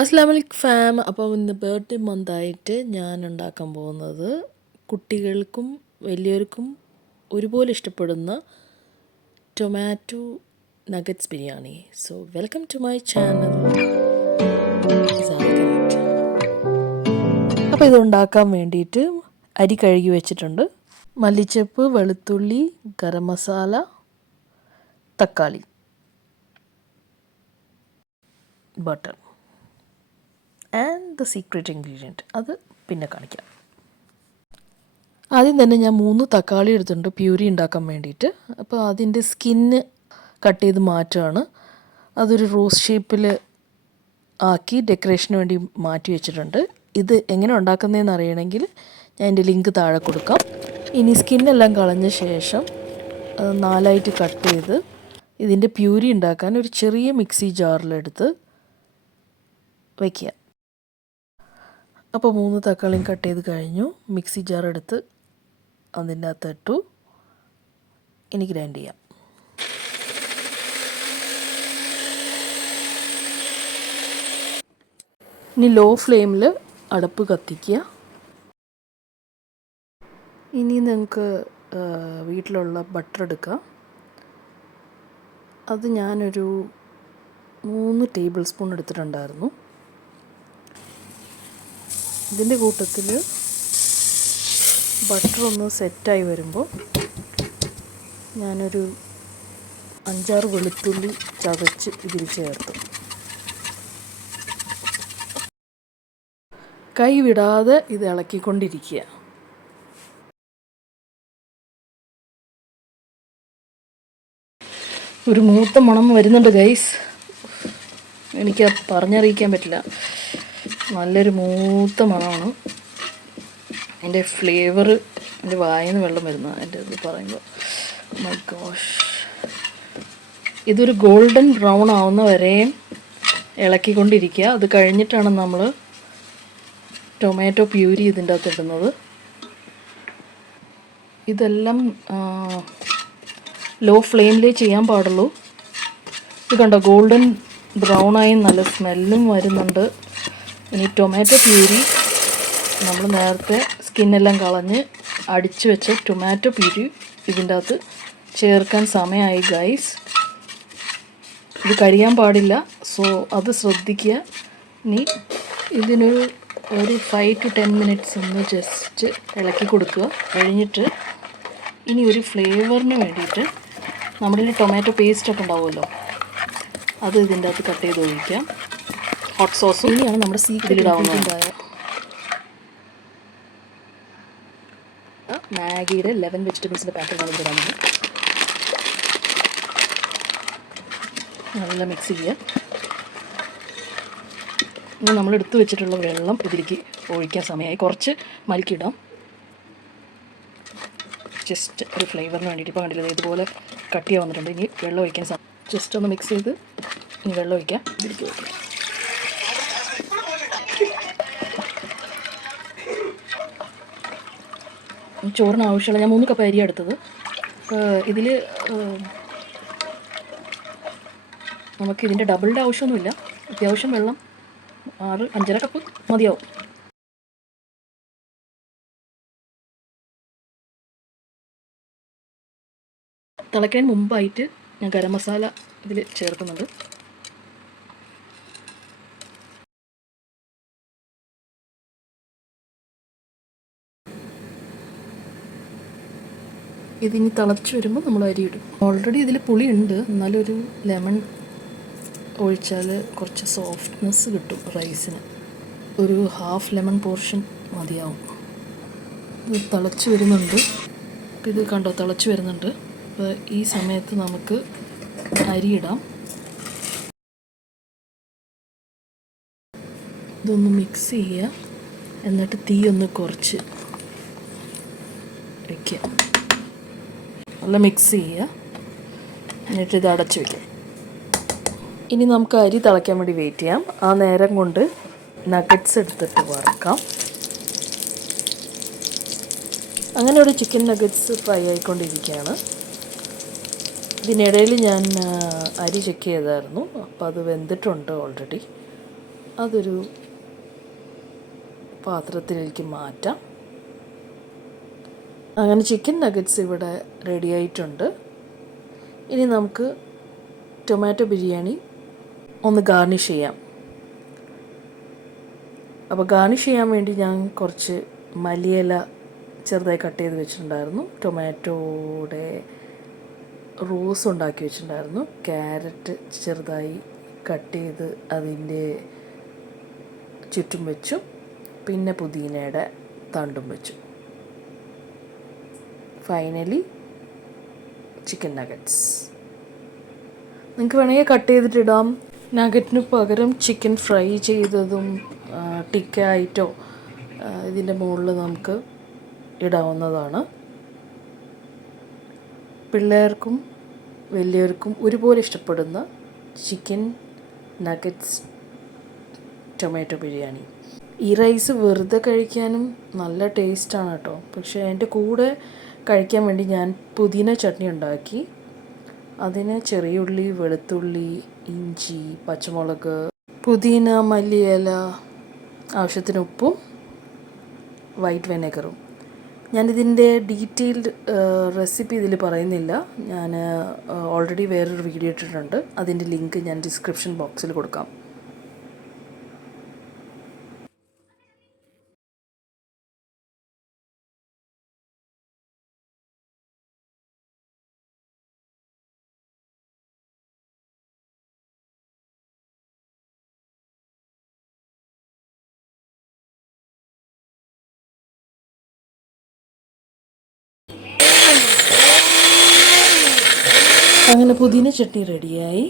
അസ്സലാമു അലൈക്കും ഫാം. അപ്പോൾ ഇന്ന് ബർത്ത്ഡേ മന്തായിട്ട് ഞാൻ ഉണ്ടാക്കാൻ പോകുന്നത് കുട്ടികൾക്കും വലിയവർക്കും ഒരുപോലെ ഇഷ്ടപ്പെടുന്ന tomato nuggets biryani. So welcome to my channel. അപ്പോൾ ഇത് ഉണ്ടാക്കാൻ വേണ്ടിയിട്ട് അരി കഴുകി വെച്ചിട്ടുണ്ട്. മല്ലിച്ചപ്പ്, വെളുത്തുള്ളി, ഗരം മസാല, തക്കാളി, butter and the secret ingredient അത് പിന്നെ കാണിക്കാം. ആദ്യം തന്നെ ഞാൻ 3 തക്കാളി എടുത്തിട്ടുണ്ട് പ്യൂരി ഉണ്ടാക്കാൻ വേണ്ടിയിട്ട്. അപ്പോൾ അതിൻ്റെ സ്കിന്ന് കട്ട് ചെയ്ത് മാറ്റുകയാണ്. അതൊരു റോസ് ഷേപ്പിൽ ആക്കി ഡെക്കറേഷന് വേണ്ടി മാറ്റി വെച്ചിട്ടുണ്ട്. ഇത് എങ്ങനെ ഉണ്ടാക്കുന്നതെന്ന് അറിയണമെങ്കിൽ ഞാൻ എൻ്റെ ലിങ്ക് താഴെ കൊടുക്കാം. ഇനി സ്കിന്നെല്ലാം കളഞ്ഞ ശേഷം 4ആയിട്ട് കട്ട് ചെയ്ത് ഇതിൻ്റെ പ്യൂരി ഉണ്ടാക്കാൻ ഒരു ചെറിയ മിക്സി ജാറിലെടുത്ത് വയ്ക്കുക. അപ്പോൾ 3 തക്കാളിയും കട്ട് ചെയ്ത് കഴിഞ്ഞു. മിക്സി ജാർ എടുത്ത് അതിൻ്റെ അകത്ത് ഇട്ടു. ഇനി ഗ്രൈൻഡ് ചെയ്യാം. ഇനി ലോ ഫ്ലെയിമിൽ അടുപ്പ് കത്തിക്കുക. ഇനി നിങ്ങൾക്ക് വീട്ടിലുള്ള ബട്ടർ എടുക്കുക. അത് ഞാനൊരു 3 ടേബിൾ സ്പൂൺ എടുത്തിട്ടുണ്ടായിരുന്നു. ഇതിൻ്റെ കൂട്ടത്തിൽ ബട്ടർ ഒന്ന് സെറ്റായി വരുമ്പോൾ ഞാനൊരു 5-6 വെളുത്തുള്ളി ചതച്ച് ഇതിൽ ചേർത്തു. കൈ വിടാതെ ഇത് ഇളക്കിക്കൊണ്ടിരിക്കുക. ഒരു മൂത്ത മണം വരുന്നുണ്ട് ഗൈസ്. എനിക്ക് പറഞ്ഞറിയിക്കാൻ പറ്റില്ല. നല്ലൊരു മൂത്ത മണമാണ്. അതിൻ്റെ ഫ്ലേവർ എൻ്റെ വായിൽ നിന്ന് വെള്ളം വരുന്നു എൻ്റെ ഇത് പറയുമ്പോൾ. My gosh. ഇതൊരു ഗോൾഡൻ ബ്രൗൺ ആവുന്ന വരെയും ഇളക്കിക്കൊണ്ടിരിക്കുക. അത് കഴിഞ്ഞിട്ടാണ് നമ്മൾ ടൊമാറ്റോ പ്യൂരി ഇതിൻ്റെ അകത്ത് ഇടുന്നത്. ഇതെല്ലാം ലോ ഫ്ലെയിമിലേ ചെയ്യാൻ പാടുള്ളൂ. ഇത് കണ്ടോ, ഗോൾഡൻ ബ്രൗണായി നല്ല സ്മെല്ലും വരുന്നുണ്ട്. ഇനി ടൊമാറ്റോ പ്യൂരി നമ്മൾ നേരത്തെ സ്കിന്നെല്ലാം കളഞ്ഞ് അടിച്ചു വെച്ച ടൊമാറ്റോ പ്യൂരി ഇതിൻ്റെ അകത്ത് ചേർക്കാൻ സമയമായി ഗൈസ്. ഇത് കരിയാൻ പാടില്ല, സോ അത് ശ്രദ്ധിക്കുക. ഇനി ഇതിനൊരു 5 to 10 മിനിറ്റ്സ് ഒന്ന് ജസ്റ്റ് ഇളക്കി കൊടുക്കുക. കഴിഞ്ഞിട്ട് ഇനി ഒരു ഫ്ലേവറിന് വേണ്ടിയിട്ട് നമ്മുടെ ടൊമാറ്റോ പേസ്റ്റൊക്കെ ഉണ്ടാവുമല്ലോ, അത് ഇതിൻ്റെ അകത്ത് കട്ട് ചെയ്ത് ഒഴിക്കാം. ഹോട്ട് സോസും ഇനിയാണ് നമ്മുടെ സീക്രട്ട് ഇടാവുന്നത്. മാഗിയുടെ 11 വെജിറ്റബിൾസിൻ്റെ പാക്കറ്റാണ് ഇതിടാവുന്നത്. നല്ല മിക്സ് ചെയ്യുക. ഇനി നമ്മൾ എടുത്തു വെച്ചിട്ടുള്ള വെള്ളം ഇതിലേക്ക് ഒഴിക്കാൻ സമയമായി. കുറച്ച് മൽക്കിടാം, ജസ്റ്റ് ഒരു ഫ്ലേവറിന് വേണ്ടിയിട്ട്. ഇപ്പോൾ കണ്ടില്ല, ഇതുപോലെ കട്ടിയാ വന്നിട്ടുണ്ട്. ഇനി വെള്ളം ഒഴിക്കാൻ ജസ്റ്റ് ഒന്ന് മിക്സ് ചെയ്ത് ഇനി വെള്ളം ഒഴിക്കാം. ഇതിലേക്ക് ഒഴിക്കാം. ചോറിന് ആവശ്യമുള്ള ഞാൻ 3 കപ്പ് അരി എടുത്തത്. ഇതിൽ നമുക്ക് ഇതിൻ്റെ ഡബിളിൻ്റെ ആവശ്യമൊന്നുമില്ല. അത്യാവശ്യം വെള്ളം 5.5 കപ്പ് മതിയാവും. തിളയ്ക്കാൻ മുമ്പായിട്ട് ഞാൻ ഗരം മസാല ഇതിൽ ചേർക്കുന്നുണ്ട്. ഇതിനി തിളച്ച് വരുമ്പോൾ നമ്മൾ അരി ഇടും. ഓൾറെഡി ഇതിൽ പുളി ഉണ്ട്, എന്നാലും ഒരു ലെമൺ ഒഴിച്ചാൽ കുറച്ച് സോഫ്റ്റ്നെസ് കിട്ടും റൈസിന്. ഒരു ഹാഫ് ലെമൺ പോർഷൻ മതിയാവും. ഇത് തിളച്ച് വരുന്നുണ്ട്. ഇത് കണ്ടോ, തിളച്ച് വരുന്നുണ്ട്. അപ്പോൾ ഈ സമയത്ത് നമുക്ക് അരി ഇടാം. ഇതൊന്ന് മിക്സ് ചെയ്യുക. എന്നിട്ട് തീ ഒന്ന് കുറച്ച് വയ്ക്കുക. നല്ല മിക്സ് ചെയ്യുക. എന്നിട്ട് ഇത് അടച്ച് വയ്ക്കാം. ഇനി നമുക്ക് അരി തിളയ്ക്കാൻ വേണ്ടി വെയിറ്റ് ചെയ്യാം. ആ നേരം കൊണ്ട് നഗറ്റ്സ് എടുത്തിട്ട് വറക്കാം. അങ്ങനെ ഒരു ചിക്കൻ നഗറ്റ്സ് ഫ്രൈ ആയിക്കൊണ്ടിരിക്കുകയാണ്. ഇതിനിടയിൽ ഞാൻ അരി ചെക്ക് ചെയ്തായിരുന്നു. അപ്പോൾ അത് വെന്തിട്ടുണ്ട് ഓൾറെഡി. അതൊരു പാത്രത്തിലേക്ക് മാറ്റാം. അങ്ങനെ ചിക്കൻ നഗറ്റ്സ് ഇവിടെ റെഡി ആയിട്ടുണ്ട്. ഇനി നമുക്ക് ടൊമാറ്റോ ബിരിയാണി ഒന്ന് ഗാർണിഷ് ചെയ്യാം. അപ്പോൾ ഗാർണിഷ് ചെയ്യാൻ വേണ്ടി ഞാൻ കുറച്ച് മല്ലിയില ചെറുതായി കട്ട് ചെയ്ത് വെച്ചിട്ടുണ്ടായിരുന്നു. ടൊമാറ്റോയുടെ റോസ് ഉണ്ടാക്കി വെച്ചിട്ടുണ്ടായിരുന്നു. ക്യാരറ്റ് ചെറുതായി കട്ട് ചെയ്ത് അതിൻ്റെ ചുറ്റും വെച്ചു. പിന്നെ പുതിനയുടെ തണ്ടും വെച്ചു. Finally chicken nuggets. നിങ്ങൾക്ക് വേണമെങ്കിൽ കട്ട് ചെയ്തിട്ടിടാം. നഗറ്റിന് പകരം ചിക്കൻ ഫ്രൈ ചെയ്തതും ടിക്ക ആയിട്ടോ ഇതിൻ്റെ മുകളിൽ നമുക്ക് ഇടാവുന്നതാണ്. പിള്ളേർക്കും വലിയവർക്കും ഒരുപോലെ ഇഷ്ടപ്പെടുന്ന ചിക്കൻ നഗറ്റ്സ് ടൊമാറ്റോ ബിരിയാണി. ഈ റൈസ് വെറുതെ കഴിക്കാനും നല്ല ടേസ്റ്റാണ് കേട്ടോ. പക്ഷേ അതിൻ്റെ കൂടെ കഴിക്കാൻ വേണ്ടി ഞാൻ പുതിന ചട്നി ഉണ്ടാക്കി. അതിന് ചെറിയുള്ളി, വെളുത്തുള്ളി, ഇഞ്ചി, പച്ചമുളക്, പുതിന, മല്ലിയില, ആവശ്യത്തിന് ഉപ്പും വൈറ്റ് വിനെഗറും. ഞാനിതിൻ്റെ ഡീറ്റെയിൽഡ് റെസിപ്പി ഇതിൽ പറയുന്നില്ല. ഞാൻ ഓൾറെഡി വേറൊരു വീഡിയോ ഇട്ടിട്ടുണ്ട്. അതിൻ്റെ ലിങ്ക് ഞാൻ ഡിസ്ക്രിപ്ഷൻ ബോക്സിൽ കൊടുക്കാം. അങ്ങനെ പുതിന ചട്നി റെഡിയായി.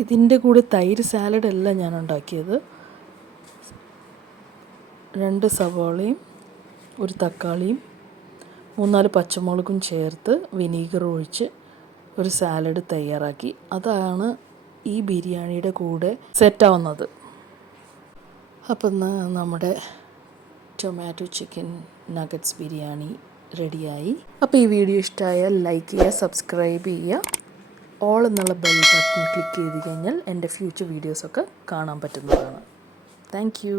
ഇതിൻ്റെ കൂടെ തൈര് സാലഡല്ല ഞാൻ ഉണ്ടാക്കിയത്. 2 സവാളയും 1 തക്കാളിയും 3-4 പച്ചമുളകും ചേർത്ത് വിനീഗർ ഒഴിച്ച് ഒരു സാലഡ് തയ്യാറാക്കി. അതാണ് ഈ ബിരിയാണിയുടെ കൂടെ സെറ്റാവുന്നത്. അപ്പം നമ്മുടെ ടൊമാറ്റോ ചിക്കൻ നഗറ്റ്സ് ബിരിയാണി റെഡിയായി. അപ്പോൾ ഈ വീഡിയോ ഇഷ്ടമായാൽ ലൈക്ക് ചെയ്യുക, സബ്സ്ക്രൈബ് ചെയ്യുക. ഓൾ എന്നുള്ള ബെൽ ബട്ടൺ ക്ലിക്ക് ചെയ്ത് കഴിഞ്ഞാൽ എൻ്റെ ഫ്യൂച്ചർ വീഡിയോസൊക്കെ കാണാൻ പറ്റുന്നതാണ്. Thank you.